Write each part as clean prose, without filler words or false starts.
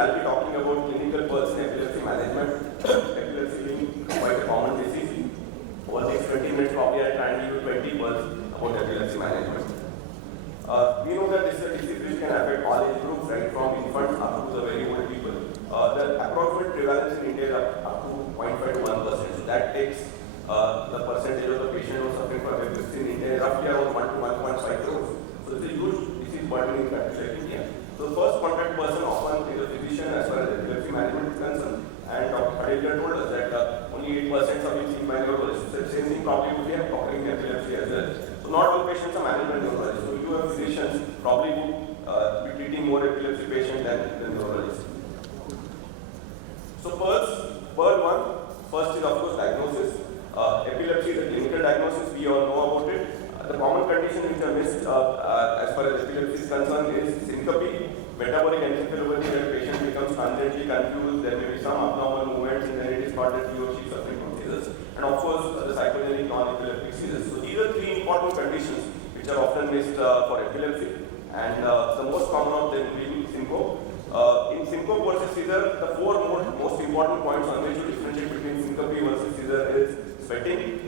I'll be talking about clinical pulse in epilepsy management. Epilepsy being quite a common disease. Over the next 20 minutes, probably I'll try and give you 20 pulse about epilepsy management. We know that this is a disease which can affect all age groups, right from infants up to the very old people. The approximate prevalence in India is up to 0.5 to 1%. So that takes the percentage of the patient who are suffering from epilepsy in India is roughly around 1 to 1.5 crores. So it's a huge disease burden in countries like India. So the first contact person often is a physician as far as epilepsy management is concerned. And Dr. Rahul told us that only 8% are being seen by neurologists. So the same thing probably would be occurring in epilepsy as well. So not all patients are managed by neurologists. So you have physicians probably would be treating more epilepsy patients than neurologists. So first is of course diagnosis. Epilepsy is a clinical diagnosis, we all know about it. The common condition which are missed as far as epilepsy is concerned is syncope, metabolic encephalopathy, where patient becomes constantly confused, there may be some abnormal movements and then it is thought that he or she is suffering from seizures. And of course the psychogenic non-epileptic seizures. So these are three important conditions which are often missed for epilepsy, and the most common of them being syncope. In syncope versus seizure, the four most important points on which to differentiate between syncope versus seizure is sweating,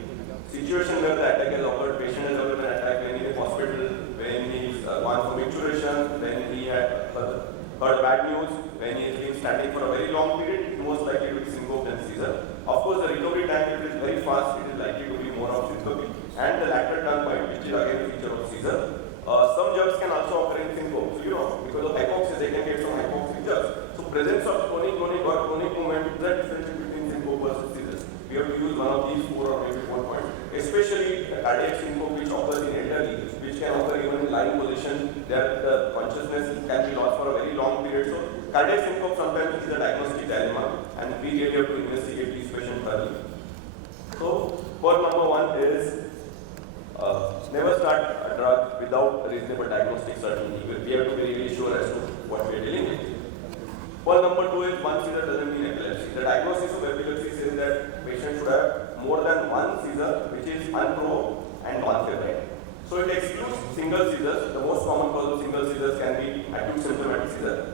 situation where the attack has occurred, patient has occurred an attack when he is in hospital, when he is gone for micturition, when he had heard bad news, when he has been standing for a very long period, it is most likely to be syncope than seizure. Of course, the recovery time, if it is very fast, it is likely to be more of syncope, and the lateral tongue bite, which is again a feature of seizure. Some jerks can also occur in syncope. So, because of hypoxia, they can get some hypoxic jerks. So, presence of tonic or tonic movement is the difference between syncope versus seizures. We have to use one of these four or maybe 4 points. Especially the cardiac syncope, which occurs in elderly, which can occur even in lying position, there the consciousness can be lost for a very long period. So, cardiac syncope sometimes is a diagnostic dilemma, and we really have to investigate these patients thoroughly. So, point number one is never start a drug without reasonable diagnostic certainty. We have to be really sure as to what we are dealing with. Point number two is one seizure doesn't mean epilepsy. The diagnosis of epilepsy says that patient should have more than one seizure which is unprovoked and non-febrile. So it excludes single seizures. The most common cause of single seizures can be acute symptomatic seizure,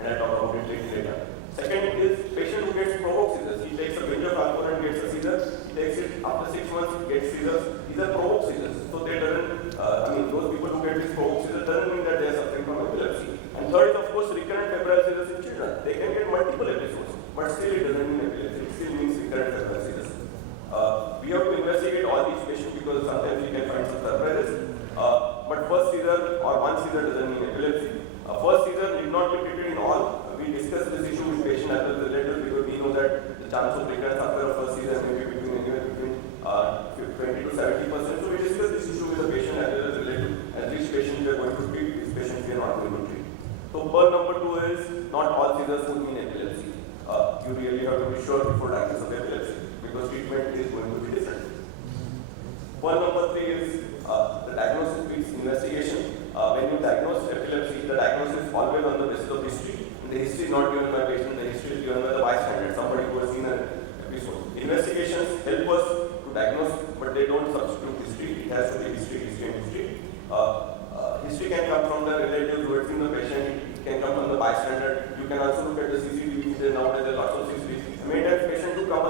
and I'll talk about it later. Second is patient who gets provoked seizures. He takes a binge of alcohol and gets a seizure. He takes it after 6 months, gets seizures. These are provoked seizures. So they doesn't, those people who get these provoked seizures doesn't mean that they are suffering from epilepsy. And third is of course recurrent febrile seizures in children. They can get multiple episodes, but still it doesn't mean epilepsy. It still means recurrent febrile seizures. We have to investigate all these patients because sometimes we can find some surprises. But first seizure or one seizure doesn't mean epilepsy. First seizure need not be treated in all. We discussed this issue with patient as well as relatives because we know that the chance of recurrence after a first seizure may be anywhere between 20 to 70%. So we discussed this issue with the patient as well as relative. And which patient we are going to treat, which patient we are not going to treat. So pearl number two is not all seizures would mean epilepsy. You really have to be sure before diagnosis of epilepsy because treatment is going to be different. Pearl number three is the diagnosis beats investigation. When you diagnose epilepsy, the diagnosis is always on the basis of history. The history is not given by patient, the history is given by the bystander, somebody who has seen an episode. Investigations help us to diagnose, but they don't substitute history. It has to be history. History can come from the relatives who have seen the patient, it can come from the bystander. You can also look at the CCTV footage. Nowadays there are lots of CCTV. Many times patients do come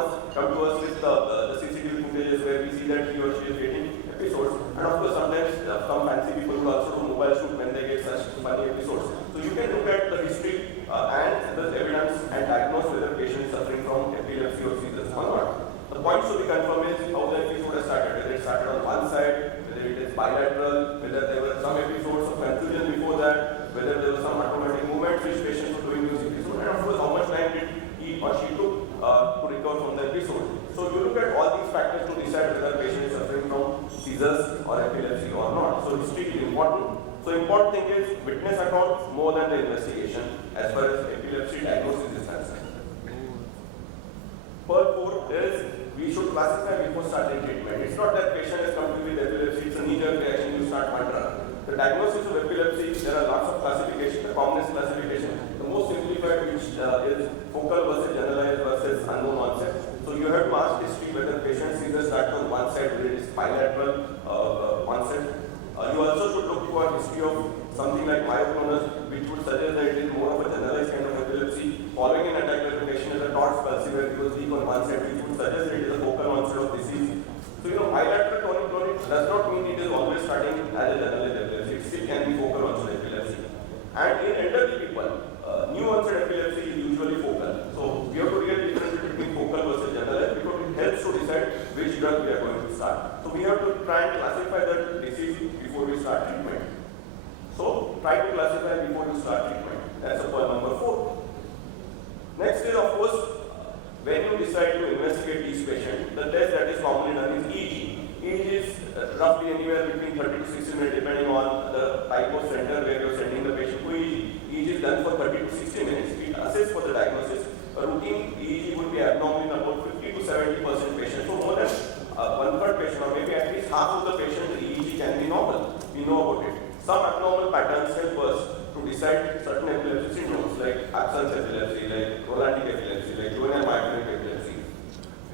to us with the CCTV footages where we see that he or she is getting episodes. And of course sometimes some fancy people will also do mobile shoot when they get such funny episodes. So you can look at the history and the evidence and diagnose whether patient is suffering from epilepsy or seizures or not. The point to be confirmed is how the episode has started, whether it started on one side, whether it is bilateral, whether there were some episodes of confusion before that, whether there were some automatic movements which patients were doing this episode, and of course how much time did he or she took to recover from the episode. So you look at all these factors to decide whether patient is suffering from seizures or epilepsy or not. So history is important. So important thing is witness account more than the investigation as far as epilepsy diagnosis is concerned. Pearl 4 is we should classify before starting treatment. It's not that patient has come to with epilepsy, it's a knee-jerk reaction, you start one drug. The diagnosis of epilepsy, there are lots of classifications. The commonest classification, the most simplified which is focal versus generalized versus unknown onset. So you have to ask history whether patient seizures start on one side, whether it is bilateral onset. You also should look for a history of something like myoclonus, which would suggest that it is more of a generalized kind of epilepsy following an attack where the patient is a torch palsy where he was weak on one side, which would suggest that it is a focal onset of disease. So bilateral tonic-clonic does not mean it is always starting as a general epilepsy. It still can be focal onset epilepsy. And in elderly people, new onset epilepsy is usually focal. So we have to really differentiate between focal versus general because it helps to decide which drug we are going to start. So we have to try and classify the disease before we start treatment. So try to classify before you start treatment. That's a point number 4. Next is, of course, when you decide to investigate these patients, the test that is commonly done is EEG. EEG is roughly anywhere between 30 to 60 minutes depending on the type of center where you are sending the patient to EEG. EEG is done for 30 to 60 minutes. It assesses for the diagnosis. A routine EEG would be abnormal in about 50 to 70% patients. So more than one-third patient or maybe at least half of the patients, the EEG can be normal. We know about it. Some abnormal patterns help us to decide certain epilepsy syndromes like absence epilepsy, like Rolandic epilepsy, like juvenile myoclonic epilepsy.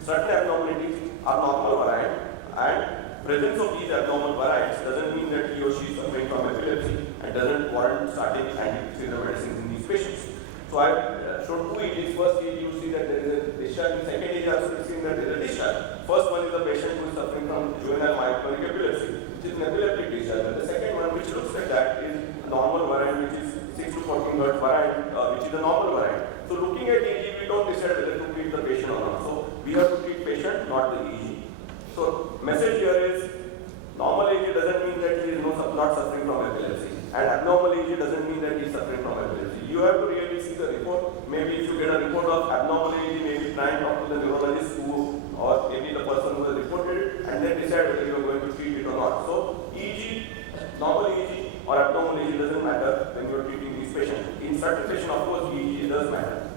Certain abnormalities are normal variant, and presence of these abnormal variants doesn't mean that he or she is suffering from epilepsy and doesn't warrant starting anti-seizure medicines in these patients. So I showed 2 EEGs. First EEG you see that there is a discharge. In second EEG also you see that there is a discharge. First one is the patient who is suffering from juvenile myoclonic epilepsy, which is an epileptic discharge. And the second one, which looks like that, is a normal variant, which is 6 to 14 Hz variant, which is a normal variant. So looking at EEG, we don't decide whether to treat the patient or not. So we have to treat patient, not the EEG. So message here is normal EEG doesn't mean that he is not suffering from epilepsy, and abnormal EEG doesn't mean that he is suffering from epilepsy. You have to really see the report. Maybe if you get a report of abnormal EEG, maybe try and talk to the neurologist who, or maybe the person who has reported it, and then decide whether you are going to treat it or not. So EEG, normal EEG or abnormal EEG doesn't matter when you are treating these patients. In certain patients, of course, EEG does matter.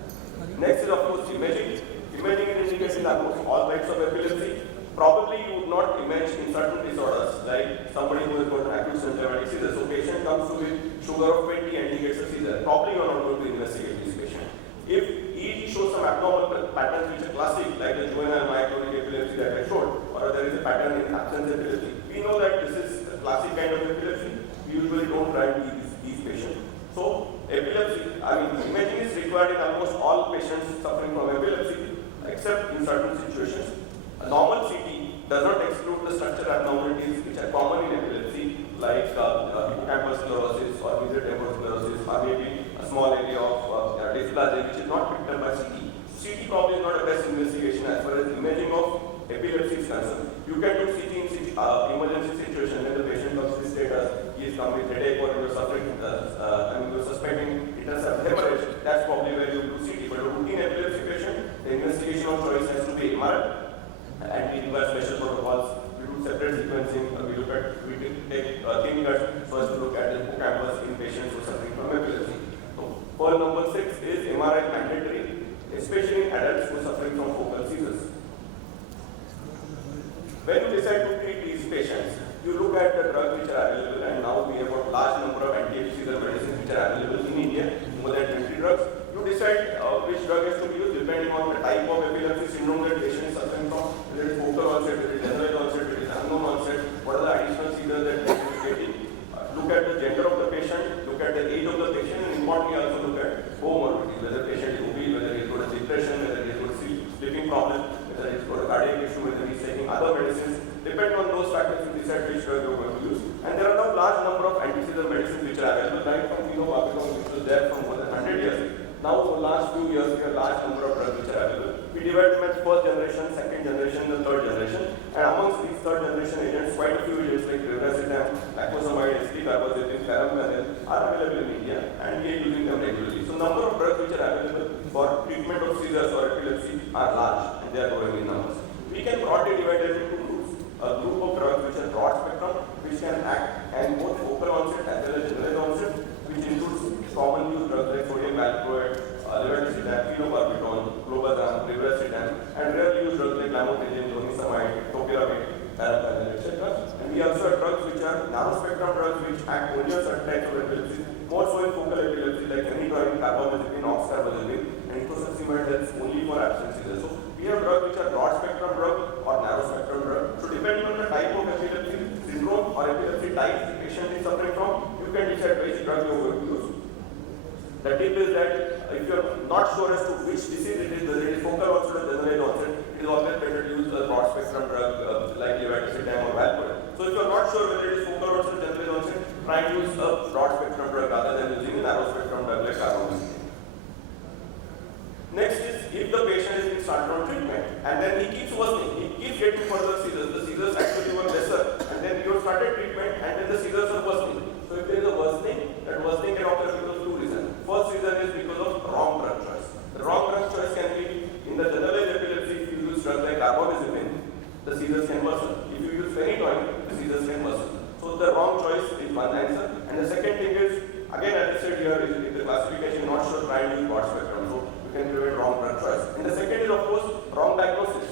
Next is, of course, imaging. Imaging is indicating almost all types of epilepsy. Probably you would not image in certain disorders, like somebody who has got an acute symptomatic seizure. So patient comes to with sugar of 20 and he gets a seizure. Probably you are not going to investigate this patient. If EEG shows some abnormal patterns which are classic, like the juvenile myoclonic epilepsy that I showed, or there is a pattern in absence epilepsy, we know that this is a classic kind of epilepsy. We usually don't try to these patients. So epilepsy, imaging is required in almost all patients suffering from epilepsy, except in certain situations. A normal CT does not exclude the structural abnormalities which are common in epilepsy, like hippocampal sclerosis or mesotemporal sclerosis, or maybe a small area of dysplasia which is not picked up by CT. CT probably is not the best investigation as far as imaging of epilepsy is concerned. You can do CT in emergency situation when the patient comes with status, he is coming with headache or you are suffering, you are suspecting it has a hemorrhage. That's probably where you do CT. But a routine epilepsy patient, the investigation of choice has to be MRI. And we require special protocols. We do separate sequencing. We take thin cuts so as to look at the hippocampus in patients who are suffering from epilepsy. So, point number 6 is MRI mandatory, especially in adults who are suffering from focal seizures. When you decide to treat these patients, you look at the drugs which are available, and now we have got large number of anti-seizure medicines which are available in India, more than 20 drugs. You decide which drug has to be used depending on the type of epilepsy syndrome that patient is suffering from, whether it is focal onset, whether it is generalized onset, whether it is unknown onset, what are the additional seizures that patient is getting. Look at the gender of the patient, look at the age of the patient, and importantly also look at comorbidity, whether the patient is obese, whether he has got a depression, whether he has got a sleeping problem, whether he has got a cardiac issue, whether he is taking other medicines. Depending on those factors, you decide which drug you are going to use. And there are now large number of anti-seizure medicines which are available, right from which was there from more than 100 years. Now, for the last few years, we have a large number of drugs which are available. We divide them as first generation, second generation, and third generation. And amongst these third generation agents, quite a few agents like Rivaroxaban, lacosamide, escitalopram, farampiravir are available in India, and we are using them regularly. So, number of drugs which are available for treatment of seizures or epilepsy are large, and they are growing in numbers. We can broadly divide them into groups. A group of drugs which are broad spectrum, which can act and both focal onset as well as generalized onset, which includes common use drugs like sodium valproate, levetiracetam, phenobarbital, clobazam, rivaroxaban, and rarely used drugs like lamotrigine, zonisamide, topiramate, farampiravir, etc. And we also have drugs which are narrow spectrum drugs which act only on certain types of epilepsy, more so in focal epilepsy like phenytoin, carbamazepine, oxcarbazepine, and etoposide helps only for absence seizures. So we have drugs which are broad spectrum drug or narrow spectrum drug. So depending on the type of epilepsy syndrome or epilepsy type the patient is suffering from, you can decide which drug you are going to use. The tip is that if you are not sure as to which disease it is, whether it is focal onset or generalized onset, it is always better to use a broad spectrum drug like levetiracetam or valproate. So if you are not sure whether it is focal onset or generalized onset, try to use a broad spectrum drug rather than using a narrow spectrum drug like carbamazepine. Next is if the patient is being started on treatment and then he keeps worsening, he keeps getting further seizures, the seizures actually were lesser and then you have started treatment and then the seizures are worsening. So if there is a worsening, that worsening can occur because of two reasons. First reason is because of wrong drug choice. The wrong drug choice can be in the generalized epilepsy. If you use drugs like carbamazepine, the seizures can worsen. If you use phenytoin, the seizures can worsen. So the wrong choice is one answer. And the second thing is, again as I said here, is the classification not sure, try and use broad spectrum. So you can prevent wrong drug choice. And the second is of course wrong diagnosis.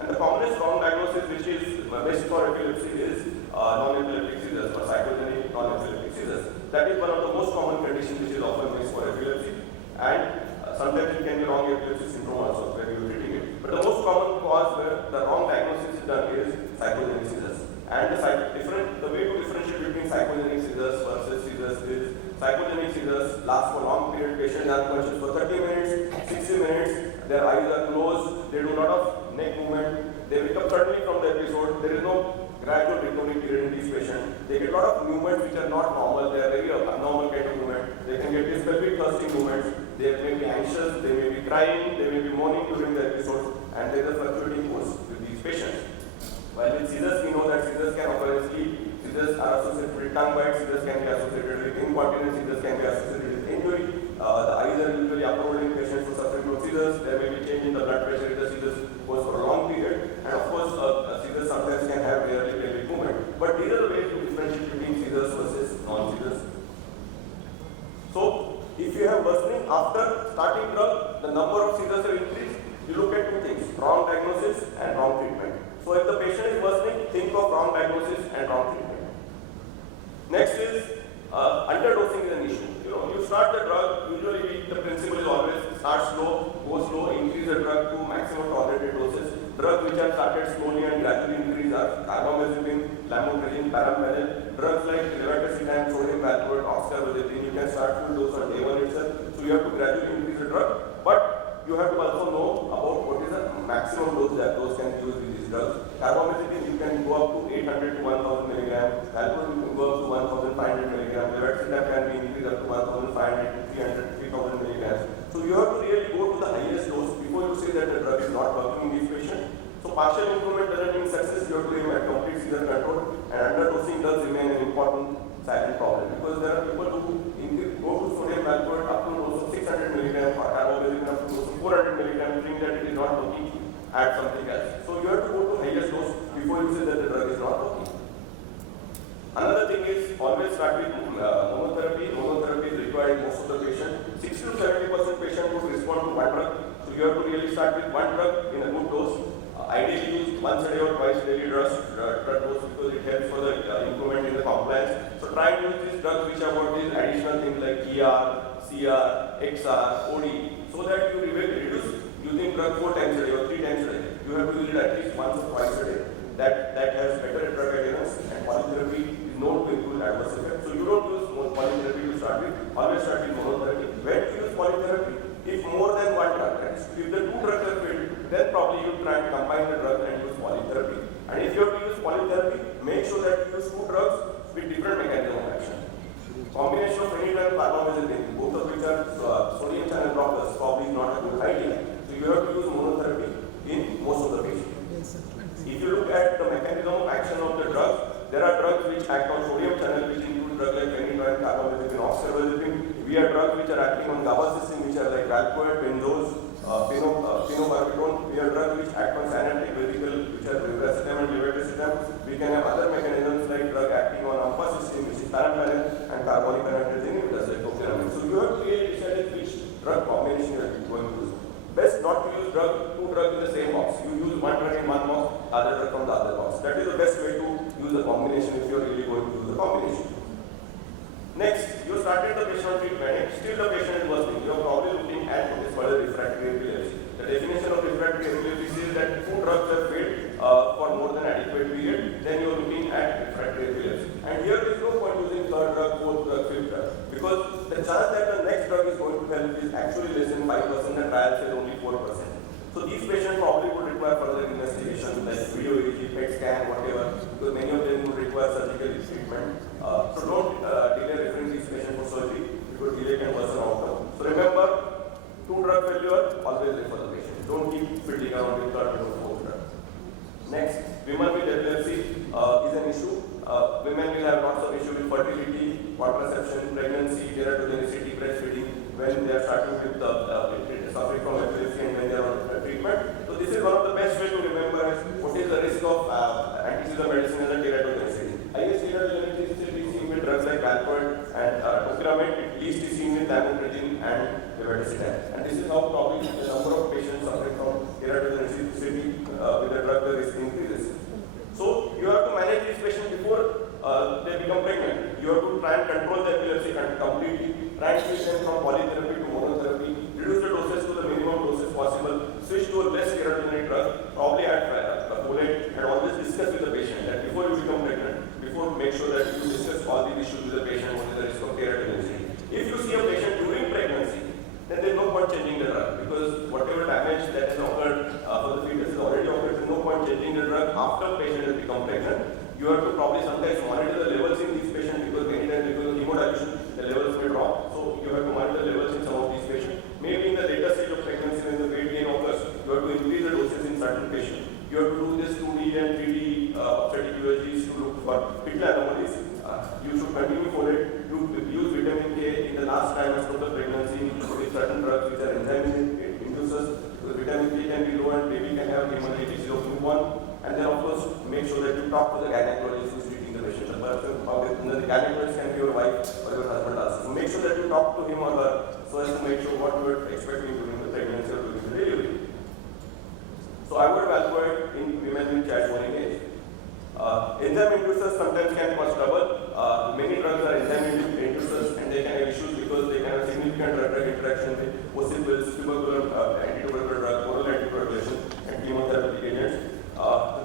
And the commonest wrong diagnosis which is best for epilepsy is non-epileptic seizures or psychogenic non-epileptic seizures. That is one of the most common conditions which is often missed for epilepsy. And sometimes it can be wrong epilepsy syndrome also where you are treating it. But the most common cause where the wrong diagnosis is done is psychogenic seizures. And the way to differentiate between psychogenic seizures versus seizures is psychogenic seizures last for long period, patient is unconscious for 30 minutes, 60 minutes, their eyes are closed, they do a lot of neck movement, they wake up suddenly from the episode, there is no gradual recovery period in these patients. They get a lot of movements which are not normal, they are very abnormal kind of movement. They can get dyspeptic thirsting movements, they may be anxious, they may be crying, they may be moaning during the episode, and there is a fluctuating course with these patients. While with seizures, we know that seizures can occur in sleep, seizures are associated with tongue bite, seizures can be associated with incontinence, seizures can be associated with injury. The eyes are usually uploaded in patients who suffer from seizures. There may be change in the blood pressure if the seizures goes for a long period. And of course, seizures sometimes can have rarely pelvic movement. But these are the ways to differentiate between seizures versus non-seizures. So, if you have worsening after starting drug, the number of seizures have increased. You look at two things, wrong diagnosis and wrong treatment. So if the patient is worsening, think of wrong diagnosis and wrong treatment. Next is underdosing is an issue. You start the drug, usually the principle is always start slow, go slow, increase the drug to maximum tolerated doses. Drugs which are started slowly and gradually increase are carbamazepine, lamotrigine, parampanel. Drugs like levetiracetam, sodium valproate, oxcarbazepine, you can start full dose on day one itself. So you have to gradually increase the drug, but you have to also know about what is the maximum dose that those can use with these drugs. Carbamazepine you can go up to 800 to 1000 milligram, valproate you can go up to 1500 milligram, levetiracetam can be increased up to 1500 to 300, 3000 milligrams. So you have to really go to the highest dose before you say that the drug is not working in these patients. So partial improvement doesn't mean success, you have to aim at complete seizure control, and underdosing does remain an important silent problem because there are people who go to sodium valproate up to a dose of 600 milligrams or carbamazepine up to a dose of 400 milligrams, think that it is not working, add something else. So you have to go to highest dose before you say that the drug is not working. Another thing is always start with monotherapy. Monotherapy is required in most of the patients. 60 to 70% patients would respond to one drug. So you have to really start with one drug in a good dose. Ideally use once a day or twice daily drug dose because it helps for the improvement in the compliance. So try to use these drugs which have got these additional things like ER, CR, XR, OD, so that you reduce using drug 4 times a day or 3 times a day. You have to use it at least once or twice a day. That has better drug adherence, and polytherapy is known to improve adverse effects. So you don't use polytherapy to start with, always start with monotherapy. When to use polytherapy? If more than one drug, if the two drugs are failed, then probably you try to combine the drug and use polytherapy. And if you have to use polytherapy, make sure that you use two drugs with different mechanism of action. Combination of phenytoin and carbamazepine, both of which are sodium channel blockers, probably is not a good idea. So you have to use monotherapy in most of the patients. If you look at the mechanism of action of the drugs, there are drugs which act on sodium channel, which include drugs like phenytoin, carbamazepine, oxcarbazepine. We have drugs which are acting on GABA system, which are like valproate, benzos, phenobarbital. We have drugs which act on synaptic vesicle, which are levetiracetam and levetiracetam. We can have other mechanisms like drug acting on alpha system, which is parampanel, and carbonic anhydrase inhibitors like Kulkarni. So you have to really decide which drug combination you are going to use. Best not to use two drugs in the same box. You use one drug in one box, other drug from the other box. That is the best way to use the combination if you are really going to use the combination. Next, you started the patient on treatment, still the patient is worsening. You are probably looking at what is called a refractory epilepsy. The definition of refractory epilepsy is that two drugs have failed for more than adequate period, then you are looking at refractory epilepsy. And here there is no point using third drug, fourth drug, fifth drug. Because the chance that the next drug is going to help is actually less than 5%, and trial says only 4%. So these patients probably would require further investigation like video EEG, PET scan, whatever, because many of them would require surgical treatment. So don't delay referring these patients for surgery, because delay can worsen outcome. So remember, 2 drug failure, always refer the patient. Don't keep fiddling around with third or fourth drug. Next, women with epilepsy is an issue. Women will have lots of issues with fertility, contraception, pregnancy, teratogenicity, breastfeeding when they are starting with suffering from epilepsy and when they are on treatment. So this is one of the best way to remember what is the risk of anti-seizure medicine and teratogenicity. Highest teratogenicity is seen with drugs like valproate and topiramate. It least is seen with lamivudine and levetiracetam. And this is how probably the number of patients suffering from teratogenicity with the drug the risk increases. So you have to manage these patients before they become pregnant. You have to try and control the epilepsy completely, try and switch them from polytherapy to monotherapy, reduce the doses to the minimum doses possible, switch to a less teratogenic drug, probably add folate, and always discuss with the patient that before you become pregnant, before make sure that you discuss all these issues with the patient, what is the risk of teratogenicity. If you see a patient during pregnancy, then there is no point changing the drug, because whatever damage that has occurred for the fetus is already occurred. There is no point changing the drug after the patient has become pregnant. You have to probably sometimes monitor the levels in these patients, because many times because of hemodilution, the levels may drop. So you have to monitor the levels in some of these patients. Maybe in the later stage of pregnancy, when the weight gain occurs, you have to increase the doses in certain patients. You have to do this 2D and 3D obstetric USGs to look for fetal anomalies. You should continue folate. You use vitamin K in the last trimester of the pregnancy with certain drugs which are enzyme inducers. So vitamin K can be low and baby can have hemolysis of newborn. And then of course make sure that you talk to the gynecologist who is treating the patient. The gynecologist can be your wife or your husband also. So make sure that you talk to him or her so as to make sure what you are expecting during the pregnancy or during the delivery. So I would valproate in women with childbearing age. Enzyme inducers sometimes can cause trouble. Many drugs are enzyme inducers and they can have issues because they can have significant drug-drug interaction with possible tubercular antitubercular drug, oral anticoagulation, and chemotherapy agents.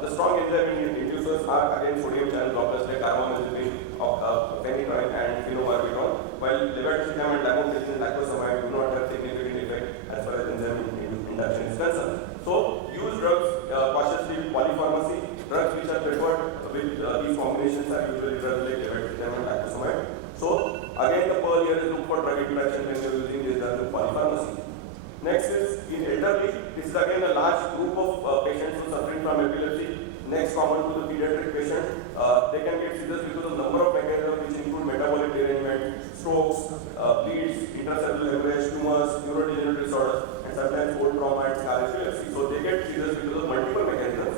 The strong enzyme inducers are again sodium channel blockers like carbamazepine, phenytoin, and phenobarbital, while levetiracetam and lamotrigine and lacosamide do not have significant effect as far as enzyme induction is concerned. So use drugs cautiously. Polypharmacy, drugs which are preferred with these combinations are usually drugs like levetiracetam and lacosamide. So again the pearl here is look for drug interaction when you are using these drugs with polypharmacy. Next is in elderly. This is again a large group of patients who are suffering from epilepsy. Next common to the pediatric patient. They can get seizures because of number of mechanisms which include metabolic derangement, strokes, bleeds, intracellular hemorrhage, tumors, neurodegenerative disorders, and sometimes cold trauma and scar epilepsy. So they get seizures because of multiple mechanisms.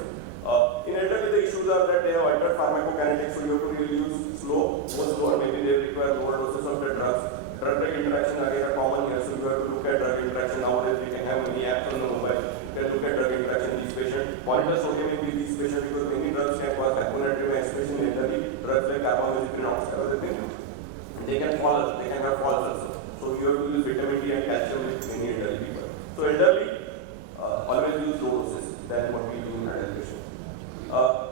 In elderly, the issues are that they have altered pharmacokinetics, so you have to really use slow, or maybe they require lower doses of the drugs. Drug-drug interaction again are common here, so you have to look at drug interaction. Nowadays we can have many apps on the mobile. You can look at drug interaction in these patients. Monitor sodium in these patients because many drugs can cause hyponatremia, especially in elderly. Drugs like carbamazepine, oxcarbazepine, they can have falls also. So you have to use vitamin D and calcium with many elderly people. So elderly, always use low doses. That's what we do in adult patients.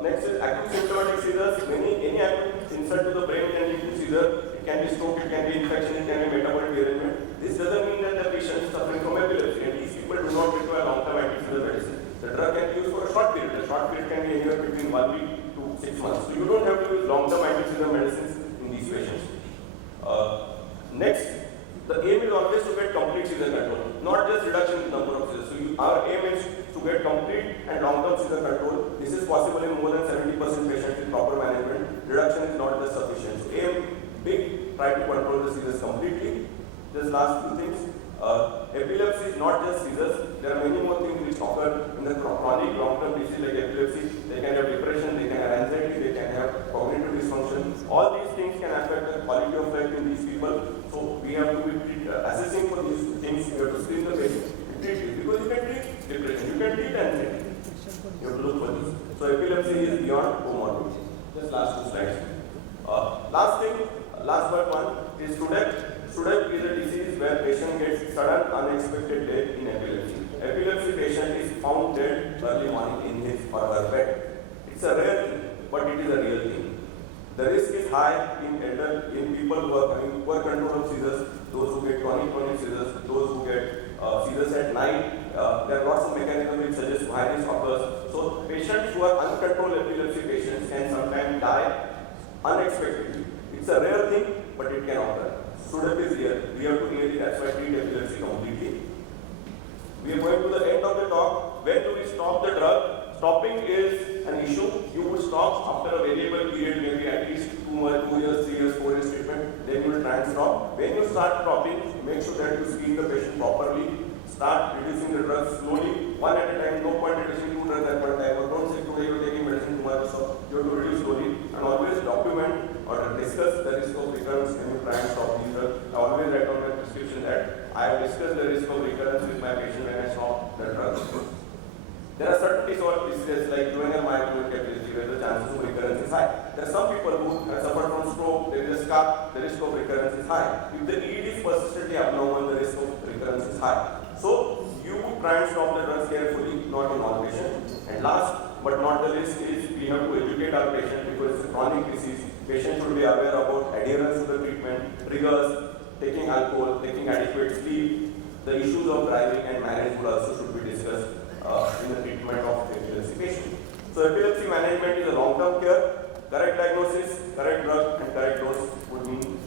Next is acute symptomatic seizures. Any acute insult to the brain can lead to seizure. It can be stroke, it can be infection, it can be metabolic derangement. This doesn't mean that the patient is suffering from epilepsy, and these people do not require long-term anti-seizure medicine. The drug can be used for a short period. The short period can be anywhere between 1 week to 6 months. So you don't have to use long-term anti-seizure medicines in these patients. Next, the aim is always to get complete seizure control, not just reduction in number of seizures. So our aim is to get complete and long-term seizure control. This is possible in more than 70% patients with proper management. Reduction is not just sufficient. So aim big, try to control the seizures completely. Just last few things. Epilepsy is not just seizures. There are many more things which occur in the chronic long-term disease like epilepsy. They can have depression, they can have anxiety, they can have cognitive dysfunction. All these things can affect the quality of life in these people. So we have to be assessing for these things. You have to screen the patient. Treat it because you can treat depression, you can treat anxiety. You have to look for this. So epilepsy is beyond comorbidity. Just last 2 slides. Last but one is SUDEP. SUDEP is a disease where patient gets sudden unexpected death in epilepsy. Epilepsy patient is found dead early morning in his or her bed. It's a rare thing, but it is a real thing. The risk is high in people who are having poor control of seizures, those who get chronic seizures, those who get seizures at night. There are lots of mechanisms which suggest why this occurs. So patients who are uncontrolled epilepsy patients can sometimes die unexpectedly. It's a rare thing, but it can occur. SUDEP is real. We have to really, that's why treat epilepsy completely. We are going to the end of the talk. When do we stop the drug? Stopping is an issue. You would stop after a variable period, maybe at least 2 years, 3 years, 4 years treatment. Then you will try and stop. When you start stopping, make sure that you screen the patient properly. Start reducing the drugs slowly, one at a time. No point reducing 2 drugs at one time. Or don't say today you're taking medicine tomorrow, so you have to reduce slowly. And always document or discuss the risk of recurrence when you try and stop these drugs. I always write on my prescription that I have discussed the risk of recurrence with my patient when I stop the drugs. There are certain diseases like juvenile myoclonic epilepsy where the chances of recurrence is high. There are some people who have suffered from stroke, there is a scar, the risk of recurrence is high. If the ED is persistently abnormal, the risk of recurrence is high. So you try and stop the drugs carefully, not in all patients. And last but not the least is we have to educate our patient because it's a chronic disease. Patients should be aware about adherence to the treatment, triggers, taking alcohol, taking adequate sleep. The issues of driving and marriage would also should be discussed in the treatment of epilepsy patients. So epilepsy management is a long-term care. Correct diagnosis, correct drug and correct dose would mean